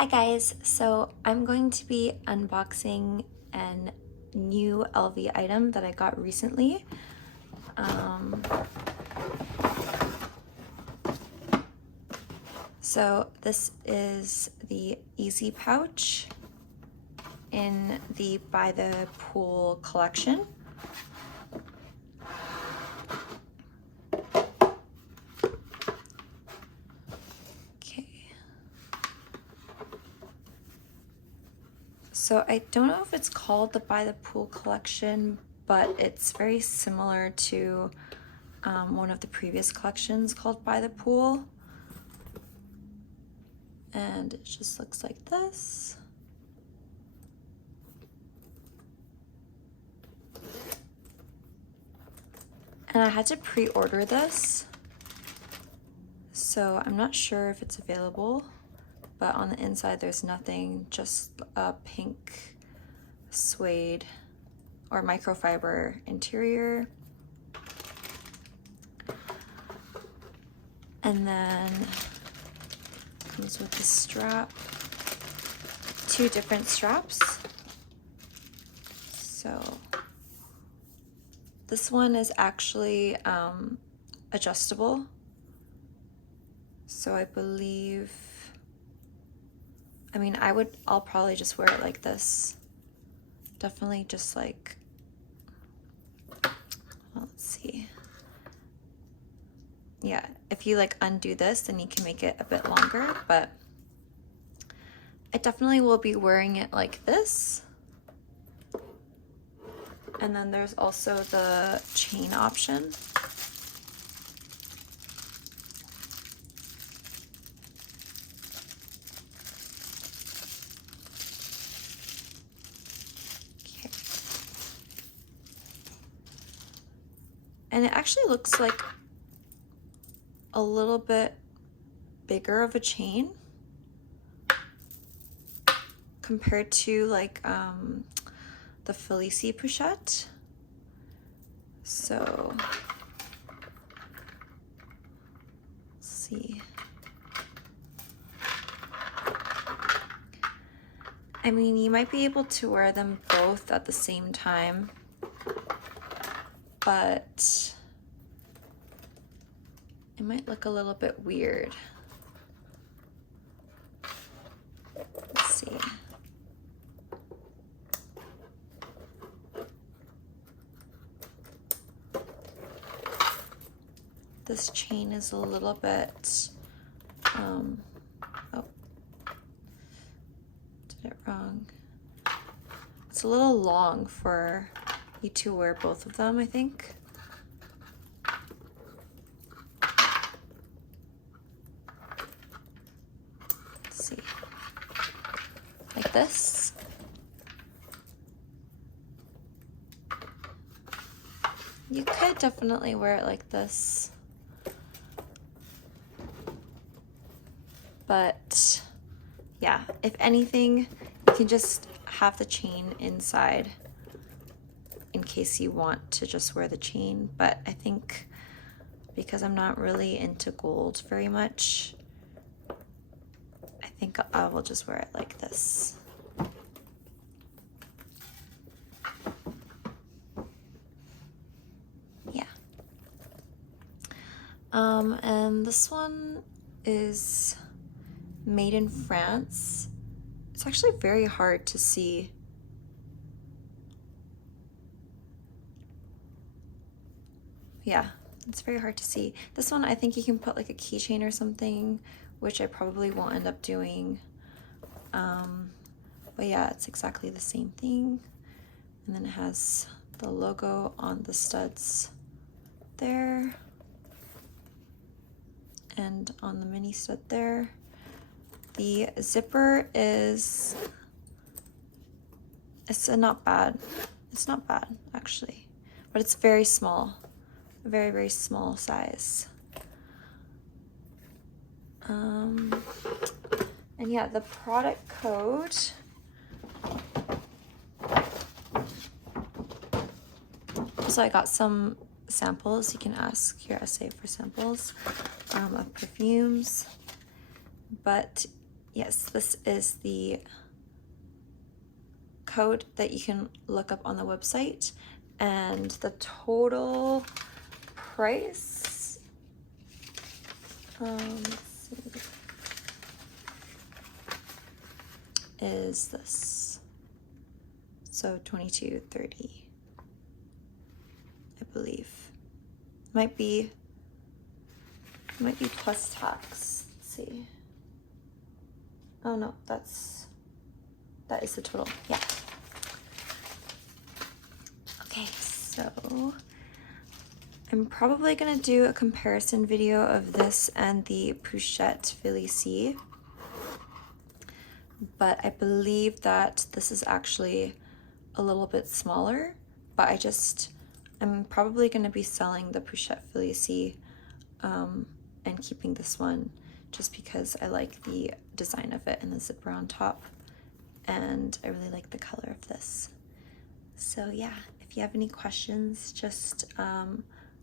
Hi guys, so I'm going to be unboxing a new LV item that I got recently. So this is the Lveasypouch in the By the Pool collection. So I don't know if it's called the By the Pool collection, but it's very similar to one of the previous collections called By the Pool. And it just looks like this. And I had to pre-order this, so I'm not sure if it's available. But on the inside there's nothing, just a pink suede or microfiber interior. And then comes with the strap, two different straps. So this one is actually adjustable. So I believe, I mean, I'll probably just wear it like this. Definitely just like, well, let's see. Yeah, if you like undo this, then you can make it a bit longer, but I definitely will be wearing it like this. And then there's also the chain option. And it actually looks like a little bit bigger of a chain compared to like the Felicie pochette. So let's see. I mean, you might be able to wear them both at the same time, but it might look a little bit weird. Let's see. This chain is a little bit, oh, did it wrong. It's a little long for you to wear both of them, I think. Let's see, like this. You could definitely wear it like this, but yeah, if anything, you can just have the chain inside in case you want to just wear the chain. But I think because I'm not really into gold very much, I think I will just wear it like this. Yeah. And this one is made in France. It's actually very hard to see. Yeah, it's very hard to see. This one, I think you can put like a keychain or something, which I probably won't end up doing. But yeah, it's exactly the same thing. And then it has the logo on the studs there and on the mini stud there. The zipper is, it's not bad. It's not bad actually, but it's very small, very, very small size. And yeah, the product code, so I got some samples. You can ask your SA for samples of perfumes, but yes, this is the code that you can look up on the website, and the total price, let's see, is this. So $22.30, I believe. Might be plus tax. Let's see. Oh no, that is the total. Yeah. Okay, so I'm probably gonna do a comparison video of this and the pochette felicie, but I believe that this is actually a little bit smaller, but I'm probably gonna be selling the pochette felicie and keeping this one just because I like the design of it and the zipper on top, and I really like the color of this. So yeah, if you have any questions, just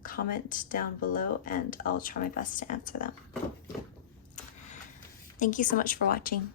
comment down below and I'll try my best to answer them. Thank you so much for watching.